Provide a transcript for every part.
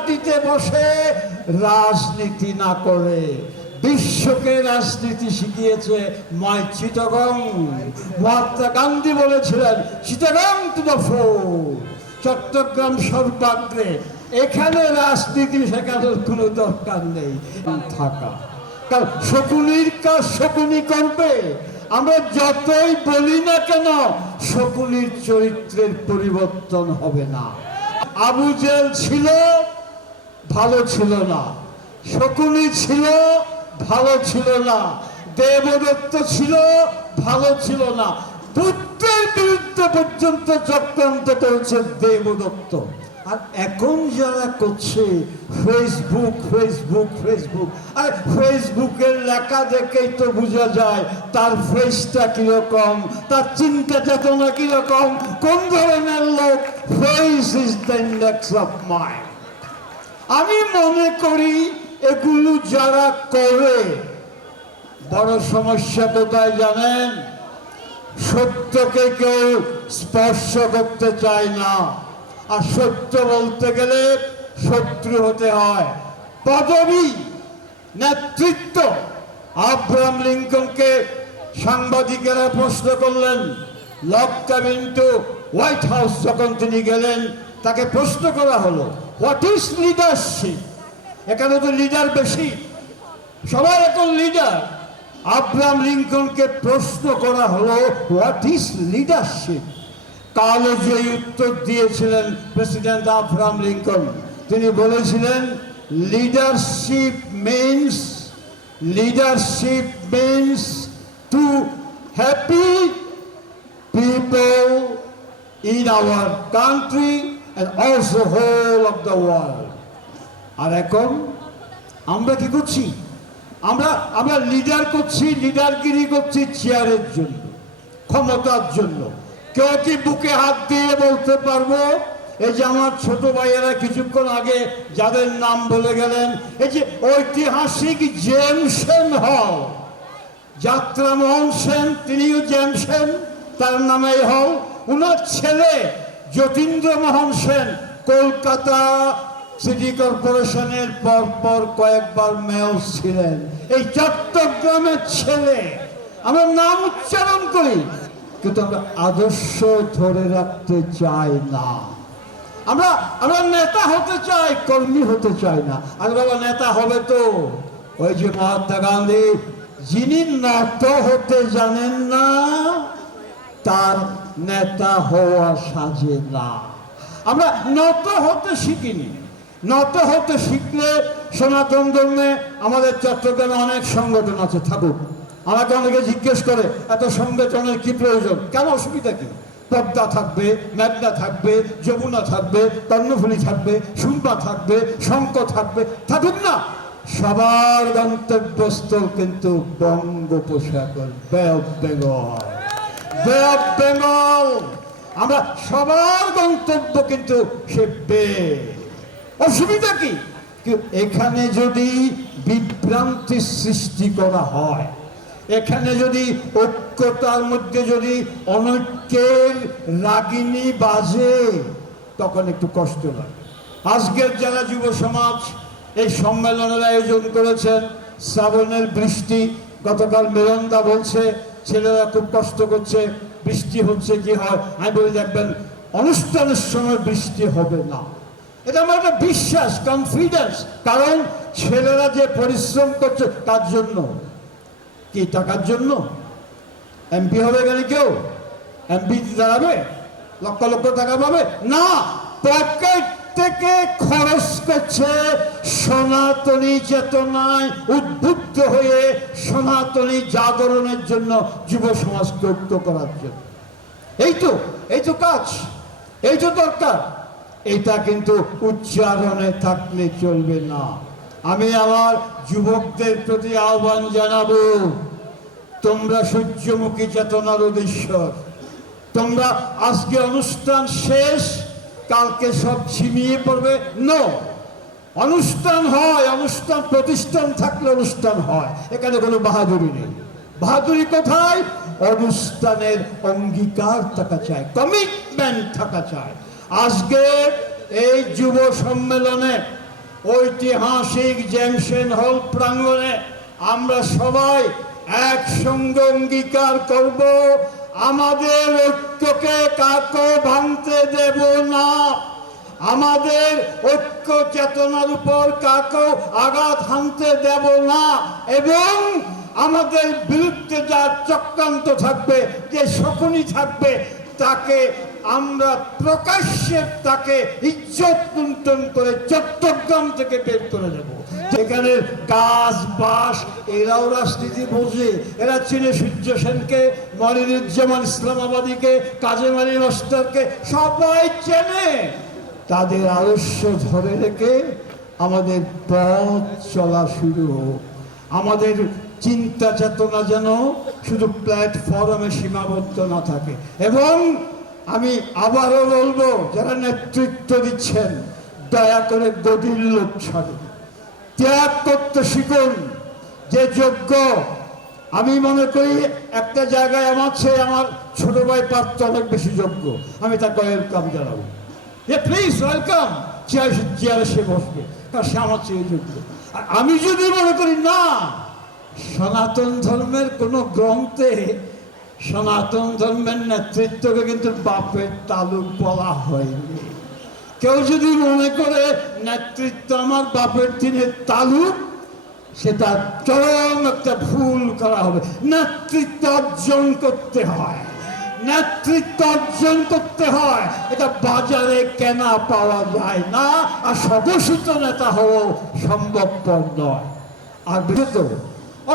মাটিতে বসে রাজনীতি না করে বিশ্বকে রাজনীতি শিখিয়েছে মাই চিটাগং। মহাত্মা গান্ধী বলেছিলেন Chittagong to the fore, Chattogram সর্বাগ্রে। এখানে রাজনীতি শেখানোর কোনো দরকার নেই থাকা, কারণ শকুনির কাজ শকুনি করবে। আমরা যতই বলি না কেন শকুনির চরিত্রের পরিবর্তন হবে না। আবু জেল ছিল, ভালো ছিল না। শকুনি ছিল, ভালো ছিল না। দেবদত্ত ছিল, ভালো ছিল না। বুদ্ধের বিরুদ্ধে পর্যন্ত চক্রান্ত করেছে দেবদত্ত। আর এখন যারা করছে ফেসবুক ফেসবুক ফেসবুক, আর ফেসবুকের লেখা দেখেই তো বোঝা যায় তার ফেসটা কিরকম, তার চিন্তা চেতনা কিরকম, কোন ধরনের লোক। Face is the index of mind. আমি মনে করি এগুলো যারা করে বড় সমস্যা কোথায় জানেন? সত্যকে কেউ স্পর্শ করতে চায় না। আর সত্য বলতে গেলে শত্রু হতে হয়। পদবী, নেতৃত্ব। আব্রাহাম লিঙ্কনকে সাংবাদিকেরা প্রশ্ন করলেন, লক কাবিন্টু হোয়াইট হাউস যখন তিনি গেলেন, তাকে প্রশ্ন করা হলো হোয়াট ইজ লিডারশিপ। এখানে তো লিডার বেশি, সবাই এখন লিডার। আব্রাহাম লিঙ্কনকে প্রশ্ন করা হলো হোয়াট ইজ লিডারশিপ। কালো যে উত্তর দিয়েছিলেন প্রেসিডেন্ট আব্রাহাম লিঙ্কন, তিনি বলেছিলেন leadership means to happy people in our country and also whole of the world. আর এখন আমরা কি করছি? আমরা লিডার করছি, লিডারগিরি করছি চেয়ারের জন্য, ক্ষমতার জন্য। কেউ কি বুকে হাত দিয়ে বলতে পারবো এই যে আমার ছোট ভাইয়েরা কিছুক্ষণ আগে যাদের নাম বলে গেলেন, এই যে ঐতিহাসিক জেমস সেন হল, যাত্রামোহন সেন, তিনিও জেমস সেন, তার নামেই হল। উনার ছেলে যতীন্দ্রমোহন সেন কলকাতা সিটি কর্পোরেশনের পর কয়েকবার মেয়র ছিলেন। এই চট্টগ্রামের ছেলে। আমরা নাম উচ্চারণ করি কিন্তু আমরা আদর্শ ধরে রাখতে চাই না। আমরা নেতা হতে চাই, কর্মী হতে চাই না। আর বাবা নেতা হবে তো ওই যে মহাত্মা গান্ধী, যিনি নত হতে জানেন না তার নেতা হওয়া সাজে না। আমরা নত হতে শিখিনি। নত হতে শিখলে সনাতন ধর্মে আমাদের চট্টগ্রামে অনেক সংগঠন আছে, থাকুক। আমাকে অনেকে জিজ্ঞেস করে এত সংগঠনের কি প্রয়োজন, কেন, অসুবিধা কি? পদ্মা থাকবে, মেঘনা থাকবে, যমুনা থাকবে, কর্ণফুলী থাকবে, সুরমা থাকবে, শঙ্খ থাকবে, থাকুক না। সবার গন্তব্যস্থল কিন্তু বঙ্গোপসাগর, বে অফ বেঙ্গল, বে অফ বেঙ্গল। আমরা সবার গন্তব্য কিন্তু সে বে। অসুবিধা কি? এখানে যদি বিভ্রান্তি সৃষ্টি করা হয়, এখানে যদি ঐক্যতার মধ্যে যদি অনৈক্যের রাগিনী বাজে, তখন একটু কষ্ট লাগে। আজকের যারা যুব সমাজ এই সম্মেলনের আয়োজন করেছেন, শ্রাবণের বৃষ্টি, গতকাল মেরন্দা বলছে ছেলেরা খুব কষ্ট করছে, বৃষ্টি হচ্ছে, কি হয়? আমি বলি দেখবেন অনুষ্ঠানের সময় বৃষ্টি হবে না। এটা আমার একটা বিশ্বাস, কনফিডেন্স। কারণ ছেলেরা যে পরিশ্রম করছে তার জন্য, কি টাকার জন্য? এমপি হবে এখানে কেউ? এমপি দাঁড়াবে, লক্ষ লক্ষ টাকা পাবে না, পকেট থেকে খরচ করছে সনাতনী চেতনায় উদ্বুদ্ধ হয়ে সনাতনী জাগরণের জন্য, যুব সমাজকে ঐক্য করার জন্য। এই তো কাজ, এই তো দরকার। এটা কিন্তু উচ্চারণে থাকলে চলবে না। আমি আমার যুবকদের প্রতি আহ্বান জানাবো, তোমরা সূর্যমুখী চেতনার উদ্দেশ্যর। তোমরা আজকে অনুষ্ঠান শেষ, কালকে সব ছিনিয়ে পড়বে। নো, অনুষ্ঠান হয়, অনুষ্ঠান প্রতিষ্ঠান থাকলে অনুষ্ঠান হয়, এখানে কোনো বাহাদুরি নেই। বাহাদুরি কোথায়? অনুষ্ঠানের অঙ্গীকার থাকা চাই, কমিটমেন্ট থাকা চাই। আজকে এই যুব সম্মেলনে ঐতিহাসিক জেমসেন হল প্রাঙ্গণে আমরা সবাই একসঙ্গে অঙ্গীকার করব, আমাদের ঐক্যকে কাকো ভাঙতে দেব না, আমাদের ঐক্য চেতনার উপর কাকো আঘাত হানতে দেব না, এবং আমাদের বিরুদ্ধে যা চক্রান্ত থাকবে, যে শকুনি থাকবে, তাকে আমরা প্রকাশ্যে তাকে ইজ্জত লুণ্ঠন করে চট্টগ্রাম থেকে বের করে দেব। এখানে গাছ বাস এরাও রাজনীতি বোঝে, এরা চিনে সূর্য সেনকে, মনিরুজ্জামান ইসলামাবাদীকে, কাজী আলী মাস্টারকে, সবাই চেনে। তাদের আদর্শ ধরে রেখে আমাদের পথ চলা শুরু হোক। আমাদের চিন্তা চেতনা যেন শুধু প্ল্যাটফর্মে সীমাবদ্ধ না থাকে। এবং আমি আবারও বলবো, যারা নেতৃত্ব দিচ্ছেন, দয়া করে গদির লোক ছাড়ুন, ত্যাগ করতে শিখুন। যে যোগ্য, আমি মনে করি একটা জায়গায় আমার চেয়ে আমার ছোট ভাই পার্থ অনেক বেশি যোগ্য, আমি তাকে ওয়েলকাম জানাবো। প্লিজ ওয়েলকাম, চেয়ারে সে বসবে, কারণ সে আমার চেয়ে যোগ্য। আর আমি যদি মনে করি না, সনাতন ধর্মের কোনো গ্রন্থে সনাতন ধর্মের নেতৃত্বকে কিন্তু বাপের তালুক বলা হয়নি। কেউ যদি মনে করে নেতৃত্ব আমার বাপের দিনের তালুক, সেটা চরম একটা ভুল করা হবে। নেতৃত্ব অর্জন করতে হয়, নেতৃত্ব অর্জন করতে হয়, এটা বাজারে কেনা পাওয়া যায় না, আর স্বঘোষিত নেতা হওয়া সম্ভবপর নয়। আর বুঝতো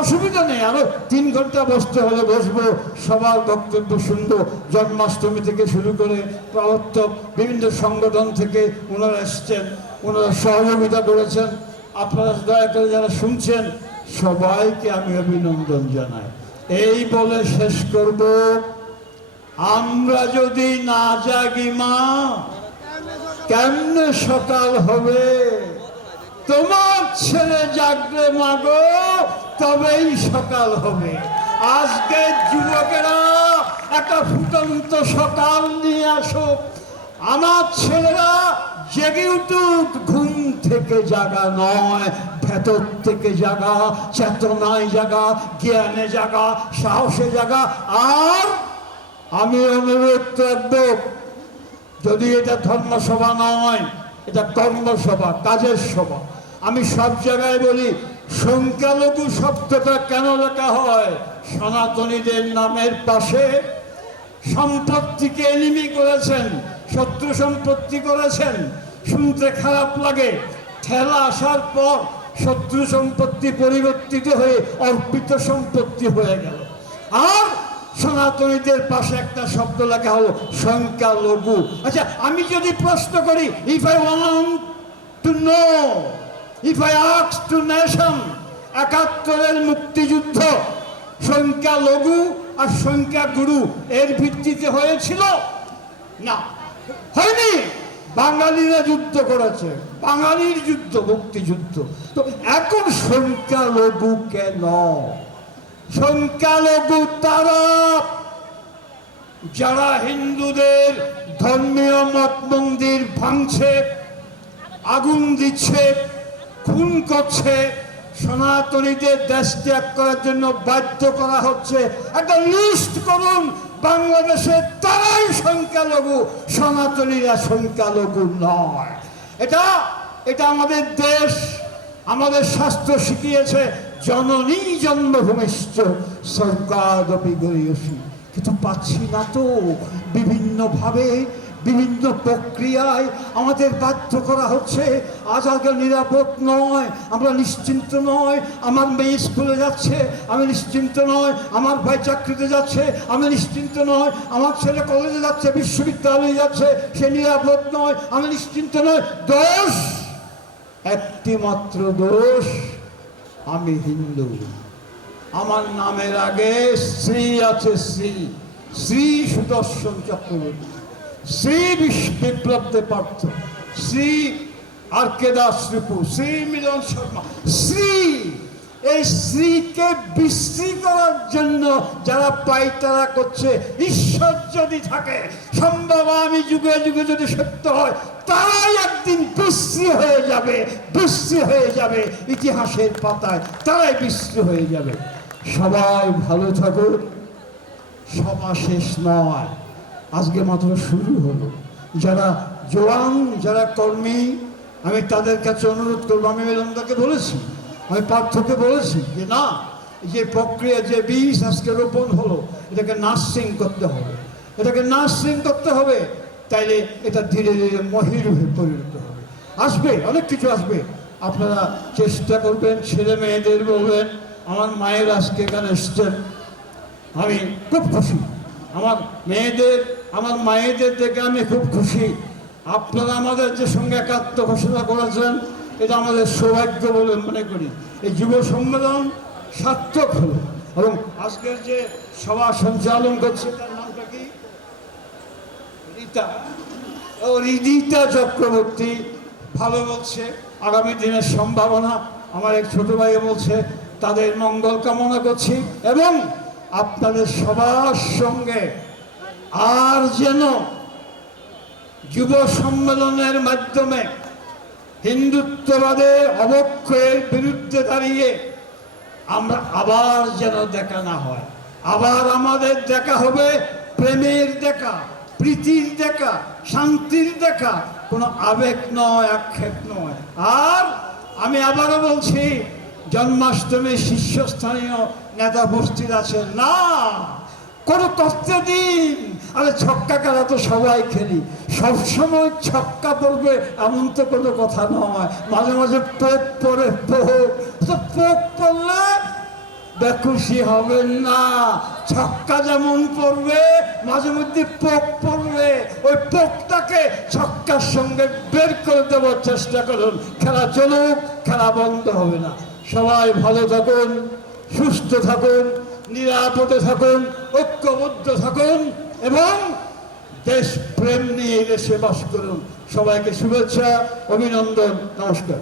অসুবিধা নেই, আরো 3 ঘন্টা বসতে হলে বসবো, সবার বক্তব্য শুনবো। জন্মাষ্টমী থেকে শুরু করে প্রবর্তক বিভিন্ন সংগঠন থেকে ওনারা এসছেন, ওনারা সহযোগিতা করেছেন। আপনারা দয়া করে যারা শুনছেন, সবাইকে আমি অভিনন্দন জানাই। এই বলে শেষ করব, আমরা যদি না জাগি মা, কেমনে সকাল হবে? তোমার ছেলে জাগবে মাগো, তবেই সকাল হবে। আজকে যুবকেরা একটা ফুটন্ত সকাল নিয়ে আসো, আমার ছেলেরা জেগে উঠুক। ঘুম থেকে জাগা নয়, ভেতর থেকে জাগা, চেতনায় জাগা, জ্ঞানে জাগা, সাহসে জাগা। আর আমি অনুরোধ রাখবো, যদি এটা ধর্মসভা নয়, এটা কর্মসভা, কাজের সভা। আমি সব জায়গায় বলি, সংখ্যালঘু শব্দটা কেন লেখা হয়? সনাতনীদের নামের পাশে সম্পত্তিকে এনিমি করেছেন, শত্রু সম্পত্তি করেছেন। শুনতে খারাপ লাগে, ঠেলা আসার পর শত্রু সম্পত্তি পরিবর্তিত হয়ে অর্পিত সম্পত্তি হয়ে গেল। আর সনাতনীদের পাশে একটা শব্দ লেখা হলো সংখ্যালঘু। আচ্ছা, আমি যদি প্রশ্ন করি, if I want to know, if I ask to nation, ৭১-এর মুক্তিযুদ্ধ সংখ্যালঘু আর সংখ্যাগুরু এর ভিত্তিতে হয়েছিল? না, হয়নি। বাঙালিরা যুদ্ধ করেছে, বাঙালির যুদ্ধ, মুক্তিযুদ্ধ। তো এখন সংখ্যালঘু কেন? সংখ্যালঘু তারা যারা হিন্দুদের ধর্মীয় মঠ মন্দির ভাঙছে, আগুন দিচ্ছে, খুন করছে, সনাতনীদের দেশ ত্যাগ করার জন্য বাধ্য করা হচ্ছে। একটা লিস্ট করুন বাংলাদেশে, তারাই সংখ্যালঘু, সনাতনীরা সংখ্যালঘু নয়। এটা আমাদের দেশ, আমাদের শাস্ত্র শিখিয়েছে, জননী জন্মভূমিশ্চ স্বর্গাদপি গরীয়সী। কিন্তু পাচ্ছি না তো, বিভিন্নভাবে বিভিন্ন প্রক্রিয়ায় আমাদের বাধ্য করা হচ্ছে। আজ আগে নিরাপদ নয়, আমরা নিশ্চিন্ত নয়। আমার মেয়ে স্কুলে যাচ্ছে, আমি নিশ্চিন্ত নয়। আমার ভাই চাকরিতে যাচ্ছে, আমি নিশ্চিন্ত নয়। আমার ছেলে কলেজে যাচ্ছে, বিশ্ববিদ্যালয়ে যাচ্ছে, সে নিরাপদ নয়, আমি নিশ্চিন্ত নয়। দোষ, একটি মাত্র দোষ, আমি হিন্দু। আমার নামের আগে শ্রী আছে, শ্রী, শ্রী সুদর্শন চক্রবর্তী, শ্রী বিপ্লব দে পার্থ, শ্রী আর কে দাস রিপু, শ্রী মিলন শর্মা, শ্রী। এই শ্রীকে বিশ্রী করার জন্য যারা পাইতারা করছে, ঈশ্বর যদি থাকে, সম্ভব আমি যুগে যুগে যদি সত্য হয়, তারাই একদিন বিশ্রী বিশ্রী হয়ে যাবে, বিশ্রী হয়ে যাবে ইতিহাসের পাতায়, তারাই বিশ্রী হয়ে যাবে। সবাই ভালো থাকুন। সভা শেষ নয়, আজকে মাত্র শুরু হলো। যারা জওয়ান, যারা কর্মী, আমি তাদের কাছে অনুরোধ করবো। আমি মেলন্দাকে বলেছি, আমি পার্থকে বলেছি যে না, যে প্রক্রিয়া, যে বীজ আজকে রোপণ হলো, এটাকে নার্সিং করতে হবে, এটাকে নার্সিং করতে হবে। তাইলে এটা ধীরে ধীরে মহিরুহে পরিণত হবে। আসবে, অনেক কিছু আসবে। আপনারা চেষ্টা করবেন, ছেলে মেয়েদের বলবেন। আমার মায়ের আজকে এখানে এসছেন, আমি খুব খুশি। আমার মেয়েদের, আমার মায়েদের দেখে আমি খুব খুশি। আপনারা আমাদের যে সঙ্গে একাত্ম ঘোষণা করেছেন, এটা আমাদের সৌভাগ্য বলে মনে করি। এই যুব সম্মেলন সার্থক হলো। এবং আজকের যে সভা সঞ্চালন করছে, তার নামটা কি? রিদিতা চক্রবর্তী ভালো বলছে। আগামী দিনের সম্ভাবনা, আমার এক ছোট ভাই বলছে, তাদের মঙ্গল কামনা করছি। এবং আপনাদের সবার সঙ্গে আর যেন যুব সম্মেলনের মাধ্যমে হিন্দুত্ববাদের অবক্ষয়ের বিরুদ্ধে দাঁড়িয়ে আমরা আবার যেন দেখা না হয়। আবার আমাদের দেখা হবে প্রেমের দেখা, প্রীতির দেখা, শান্তির দেখা, কোনো আবেগ নয়, আক্ষেপ নয়। আর আমি আবারও বলছি, জন্মাষ্টমীর শীর্ষস্থানীয় নেতা উপস্থিত আছেন না, কোনো করতে দিন। আরে ছক্কা খেলা তো সবাই খেলি, সবসময় ছক্কা পড়বে এমন তো কোনো কথা নয়। মাঝে মাঝে পোক পড়ে, পোক পড়লে বেখুশি হবেন না। ছক্কা যেমন পড়বে, মাঝে মধ্যে পোক পড়বে, ওই পোকটাকে ছক্কার সঙ্গে বের করে দেওয়ার চেষ্টা করুন। খেলা চলুক, খেলা বন্ধ হবে না। সবাই ভালো থাকুন, সুস্থ থাকুন, নিরাপদে থাকুন, ঐক্যবদ্ধ থাকুন এবং দেশ প্রেম নিয়ে দেশে বাস করুন। সবাইকে শুভেচ্ছা, অভিনন্দন, নমস্কার।